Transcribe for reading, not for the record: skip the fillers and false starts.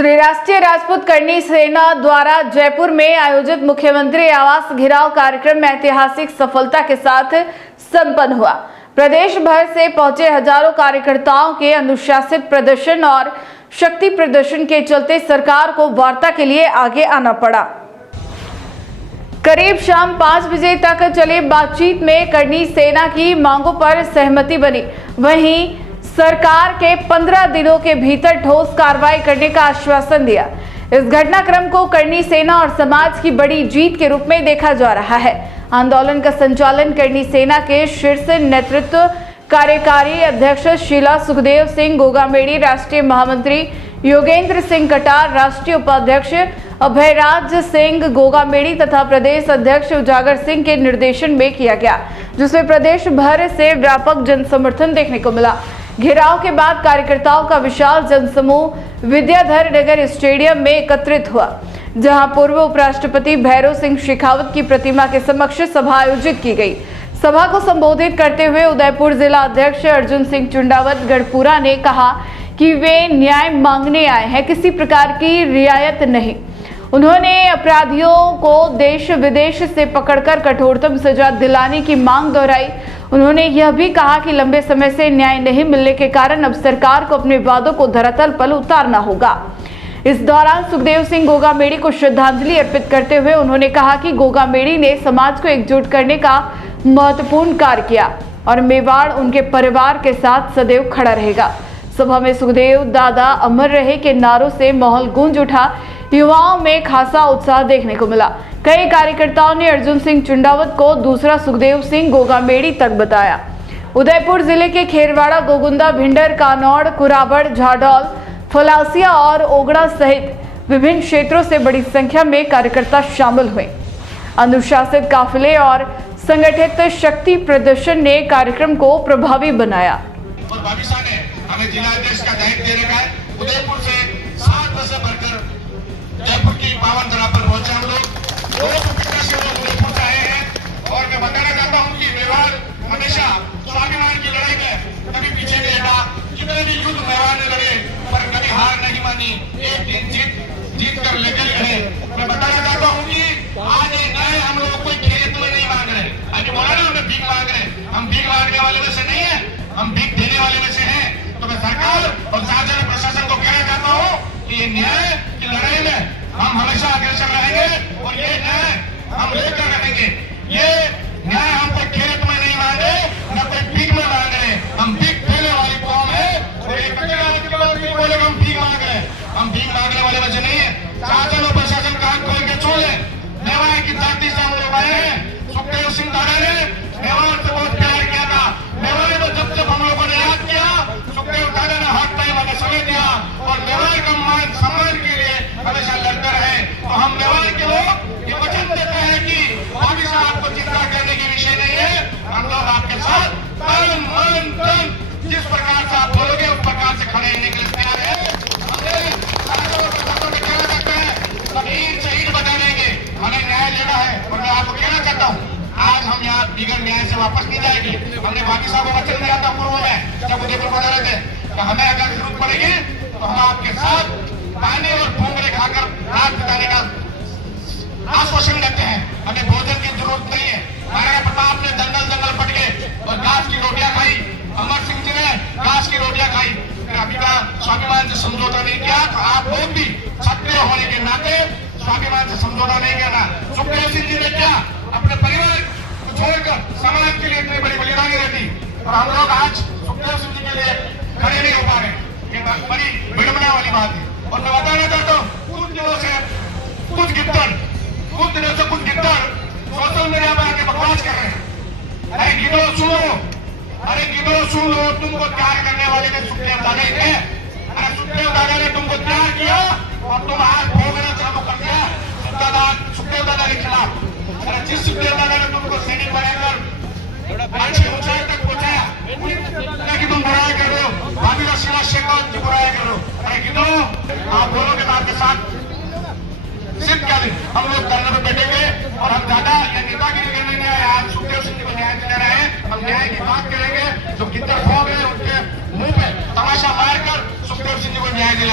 श्री राष्ट्रीय राजपूत करनी सेना द्वारा जयपुर में आयोजित मुख्यमंत्री आवास घेराव कार्यक्रम में ऐतिहासिक सफलता के साथ संपन्न हुआ। प्रदेश भर से पहुंचे हजारों कार्यकर्ताओं के अनुशासित प्रदर्शन और शक्ति प्रदर्शन के चलते सरकार को वार्ता के लिए आगे आना पड़ा। करीब शाम 5 बजे तक चली बातचीत में करनी सेना की मांगों पर सहमति बनी। वहीं सरकार के 15 दिनों के भीतर ठोस कार्रवाई करने का आश्वासन दिया। इस घटनाक्रम को करनी सेना और समाज की बड़ी जीत के रूप में देखा जा रहा है। आंदोलन का संचालन करनी सेना के शीर्ष नेतृत्व कार्यकारी अध्यक्ष शीला सुखदेव सिंह गोगामेड़ी, राष्ट्रीय महामंत्री योगेंद्र सिंह कटार, राष्ट्रीय उपाध्यक्ष अभयराज सिंह गोगामेड़ी तथा प्रदेश अध्यक्ष उजागर सिंह के निर्देशन में किया गया, जिसमें प्रदेश भर से व्यापक जन समर्थन देखने को मिला। घेराव के बाद कार्यकर्ताओं का विशाल जनसमूह विद्याधर नगर स्टेडियम में एकत्रित हुआ, जहां पूर्व उपराष्ट्रपति भैरव सिंह शेखावत की प्रतिमा के समक्ष सभा आयोजित की गई। सभा को संबोधित करते हुए उदयपुर जिला अध्यक्ष अर्जुन सिंह चुंडावत गढ़पुरा ने कहा कि वे न्याय मांगने आए हैं, किसी प्रकार की रियायत नहीं। उन्होंने अपराधियों को देश विदेश से पकड़कर कठोरतम सजा दिलाने की मांग दोहराई। उन्होंने यह भी कहा कि लंबे समय से न्याय नहीं मिलने के कारण अब सरकार को अपने वादों को धरातल पर उतारना होगा। इस दौरान सुखदेव सिंह गोगामेड़ी को श्रद्धांजलि अर्पित करते हुए उन्होंने कहा कि गोगामेड़ी ने समाज को एकजुट करने का महत्वपूर्ण कार्य किया और मेवाड़ उनके परिवार के साथ सदैव खड़ा रहेगा। सभा में सुखदेव दादा अमर रहे के नारों से माहौल गूंज उठा। युवाओं में खासा उत्साह देखने को मिला। कई कार्यकर्ताओं ने अर्जुन सिंह चुंडावत को दूसरा सुखदेव सिंह गोगामेड़ी तक बताया। उदयपुर जिले के खेरवाड़ा, गोगुंदा, भिंडर, कानौड़, कुराबड़, झाडौल, फलासिया और ओगड़ा सहित विभिन्न क्षेत्रों से बड़ी संख्या में कार्यकर्ता शामिल हुए। अनुशासित काफिले और संगठित शक्ति प्रदर्शन ने कार्यक्रम को प्रभावी बनाया। और भाभी ने हमें जिला अध्यक्ष का दायित्व दे रखा है। उदयपुर से 7 बसें भरकर जयपुर की पावन धरा पर पहुंचे हम लोग। 200 किलोमीटर से लोग उदयपुर से आए हैं और मैं बताना चाहता हूं कि मेवाड़ हमेशा स्वाभिमान की लड़ाई में कभी पीछे नहीं हटा। जितने भी युद्ध मेवाड़ ने लड़े पर कभी हार नहीं मानी, एक दिन जीत कर लेकर लड़े। मैं बताना चाहता हूँ कि आज ये नए हम लोग कोई खेत में नहीं मांग रहे। आज बोला ना हमें भीख मांग रहे, हम भीख मांगने वाले में से नहीं है, हम भीख देने वाले में से हैं। तो मैं सरकार और सार्वजनिक प्रशासन को कहना चाहता हूँ कि ये न्याय की लड़ाई में हम हमेशा अग्रसर रहेंगे और ये न्याय हम लेकर रहेंगे। ये न्याय हम कोई खेत में नहीं मांगे, न कोई भीख में मांग रहे। हम भीख देने वाली कौम है और ये बोले हम भीख मांग रहे, हम भीख मांगने वाले में से नहीं है। शासन और प्रशासन का हाथ खोल के छोड़ ले। मेवाड़ की धरती से हम लोग आए हैं। सुखदेव सिंह दादा ने मेवाड़ से बहुत प्यार किया था। मेवाड़ में जब हम लोगों ने याद किया, सुखदेव दादा ने हर टाइम हमें समय दिया और मेवाड़ का मान सम्मान के लिए हमेशा लड़ते रहे। तो हम मेवाड़ के लोग ये वचन देते हैं कि भाभी साहब को चिंता करने की विषय नहीं है। हम लोग आपके साथ तन मन धन जिस प्रकार से आप बोलोगे उस प्रकार से खड़े रहने के लिए तैयार है। शहीद बता देंगे, हमें न्याय लेना है। और मैं आपको कहना चाहता हूँ, आज हम यहाँ बिगड़ न्याय से वापस नहीं जाएंगे। हमने भाभी साहब को वचन दिया था पूर्व में जब उदयपुर बता रहे थे कि हमें अगर जरूरत पड़ेगी तो हम आपके साथ पानी और भूंगरे खाकर रात बिताने का आश्वासन देते हैं। हमें भोजन की जरूरत नहीं है। महाराणा प्रताप ने जंगल पट गए और घास की रोटियां खाई। अमर सिंह जी ने घास की रोटियां खाई। अभी का स्वाभिमान से समझौता नहीं किया तो आप लोग भी क्षत्रिय होने के नाते स्वाभिमान से समझौता नहीं करना। सुखदेव सिंह जी ने क्या अपने परिवार को छोड़कर समाज के लिए इतनी बड़ी बलिदानी रहती और हम लोग आज सुखदेव सिंह जी के लिए खड़े नहीं हो पा रहे। ये बड़ी विडंबना वाली बात है। और मैं बताना चाहता हूँ, कुछ दिनों से कुछ गिद्दड़ सोशल मीडिया पर आके बकवास कर रहे हैं। अरे गिद्धों सुन लो, तुमको प्यार करने वाले में सुखदेव दादा ही थे। अरे सुखदेव दादा ने तुमको प्यार किया और तुम आज भोगना चालू कर दिया सुखदेव दादा के खिलाफ। अरे जिस सुखदेव दादा ने तुमको सैनिक बनाकर अच्छी ऊंचाई तक पहुंचाया कि तुम बुराई कर रहे हो, भाभी का शीला शेखावत की बुराई कर रहे हो। अरे गिद्धों, आप दोनों के आपके साथ सिर्फ क्या नहीं, हम लोग धरने पर बैठेंगे और हम दादा या नेतागिरी करने नहीं आए। आप सुखदेव सिंह को न्याय दिला रहे हैं, हम न्याय की बात करेंगे। जो गिद्धड़ हो गए उनके मुंह पे तमाशा मारकर सुखदेव सिंह जी को न्याय दिलाएंगे।